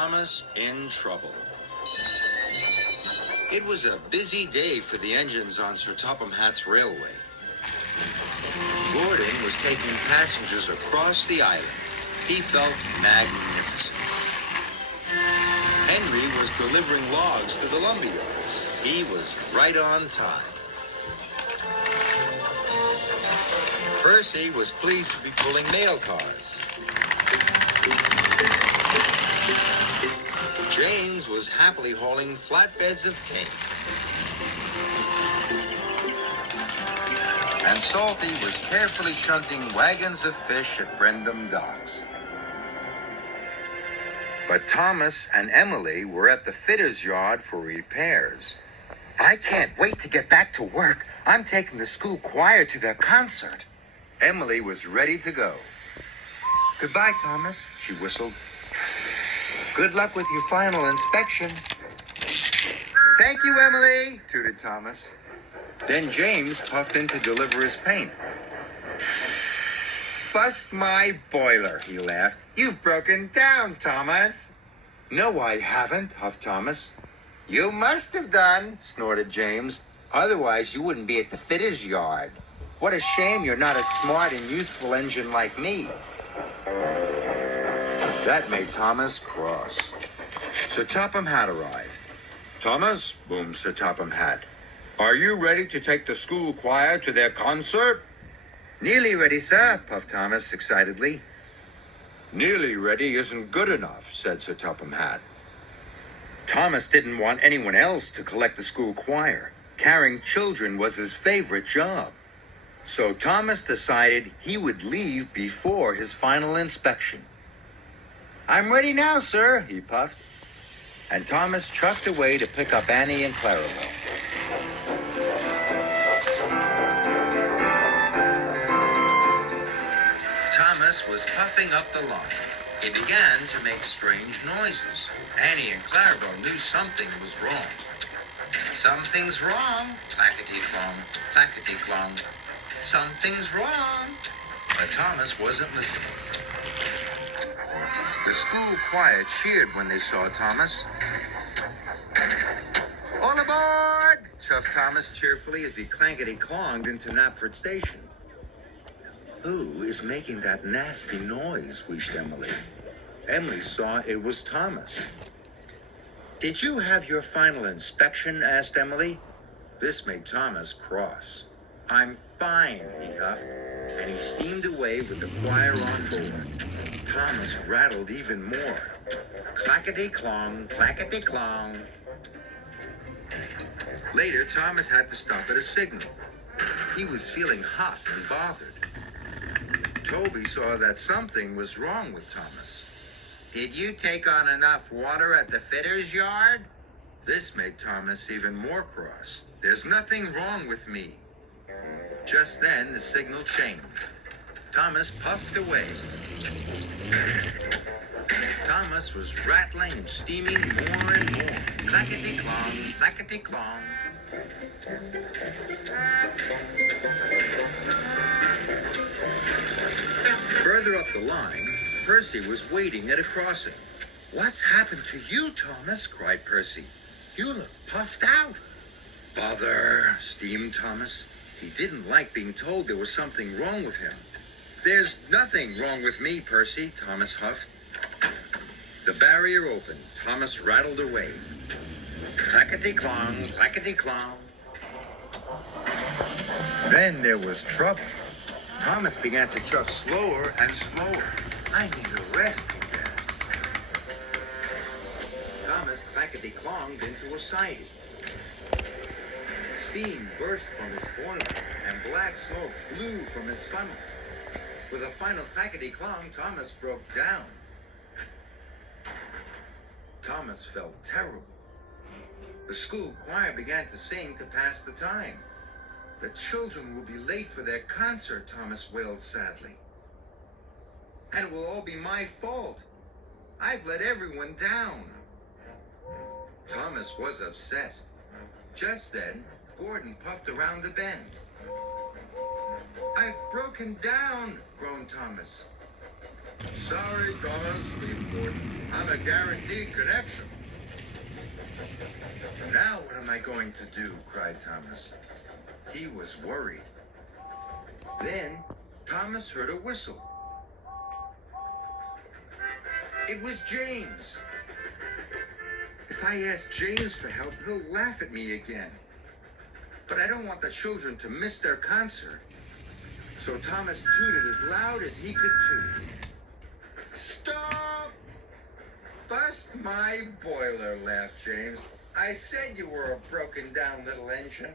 Thomas in trouble. It was a busy day for the engines on Sir Topham Hatt's railway. Gordon was taking passengers across the island. He felt magnificent. Henry was delivering logs to the lumberyard. He was right on time. Percy was pleased to be pulling mail cars. James was happily hauling flatbeds of cane. And Salty was carefully shunting wagons of fish at Brendam Docks. But Thomas and Emily were at the fitter's yard for repairs. I can't wait to get back to work. I'm taking the school choir to their concert. Emily was ready to go. Goodbye, Thomas, she whistled. Good luck with your final inspection. Thank you, Emily, tooted Thomas. Then James puffed in to deliver his paint. Bust my boiler, he laughed. You've broken down, Thomas. No, I haven't, huffed Thomas. You must have done, snorted James. Otherwise, you wouldn't be at the fitter's yard. What a shame you're not a smart and useful engine like me. That made Thomas cross. Sir Topham Hatt arrived. Thomas, boomed Sir Topham Hatt, are you ready to take the school choir to their concert? Nearly ready, sir, puffed Thomas excitedly. Nearly ready isn't good enough, said Sir Topham Hatt. Thomas didn't want anyone else to collect the school choir. Carrying children was his favorite job. So Thomas decided he would leave before his final inspection. I'm ready now, sir, he puffed. And Thomas trucked away to pick up Annie and Clarabelle. Thomas was puffing up the line. He began to make strange noises. Annie and Clarabelle knew something was wrong. Something's wrong, clackety-clong, clackety-clong. Something's wrong. But Thomas wasn't listening. The school choir cheered when they saw Thomas. All aboard! Chuffed Thomas cheerfully as he clankety-clonged into Knapford Station. Who is making that nasty noise? Wished Emily. Emily saw it was Thomas. Did you have your final inspection? Asked Emily. This made Thomas cross. I'm fine, he huffed, and he steamed away with the choir on board. Thomas rattled even more. Clackety-clong, clackety-clong. Later, Thomas had to stop at a signal. He was feeling hot and bothered. Toby saw that something was wrong with Thomas. Did you take on enough water at the fitter's yard? This made Thomas even more cross. There's nothing wrong with me. Just then, the signal changed. Thomas puffed away. Thomas was rattling and steaming more and more. Clackety-clong, clackety-clong. Further up the line, Percy was waiting at a crossing. What's happened to you, Thomas? Cried Percy. You look puffed out. Bother, steamed Thomas. He didn't like being told there was something wrong with him. There's nothing wrong with me, Percy, Thomas huffed. The barrier opened. Thomas rattled away. Clackety-clong, clackety-clong. Then there was trouble. Thomas began to chuff slower and slower. I need a rest, he gasped. Thomas clackety-clonged into a siding. Steam burst from his boiler, and black smoke flew from his funnel. With a final clackety-clong, Thomas broke down. Thomas felt terrible. The school choir began to sing to pass the time. The children will be late for their concert, Thomas wailed sadly. And it will all be my fault. I've let everyone down. Thomas was upset. Just then, Gordon puffed around the bend. I've broken down, groaned Thomas. Sorry, Thomas, we've I'm a guaranteed connection. Now what am I going to do? Cried Thomas. He was worried. Then Thomas heard a whistle. It was James. If I ask James for help, he'll laugh at me again. But I don't want the children to miss their concert. So Thomas tooted as loud as he could toot. Stop! Bust my boiler, laughed James. I said you were a broken down little engine.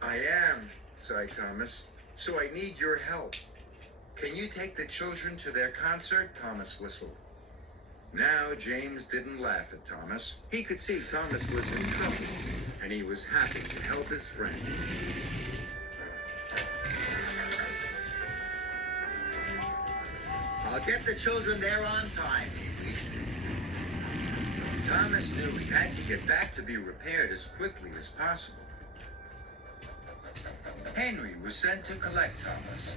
I am, sighed Thomas. So I need your help. Can you take the children to their concert? Thomas whistled. Now James didn't laugh at Thomas. He could see Thomas was in trouble, and he was happy to help his friend. I'll get the children there on time, he wished. Thomas knew he had to get back to be repaired as quickly as possible. Henry was sent to collect Thomas.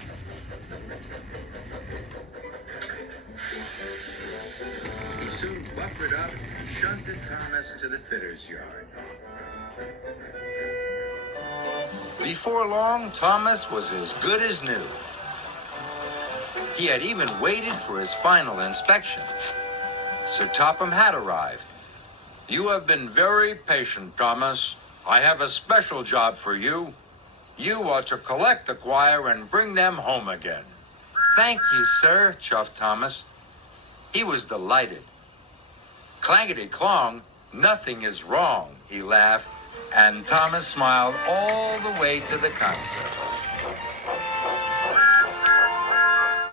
He soon buffered up and shunted Thomas to the fitter's yard. Before long, Thomas was as good as new. He had even waited for his final inspection. Sir Topham had arrived. You have been very patient, Thomas. I have a special job for you. You are to collect the choir and bring them home again. Thank you, sir, chuffed Thomas. He was delighted. Clangety-clong, nothing is wrong, he laughed, and Thomas smiled all the way to the concert.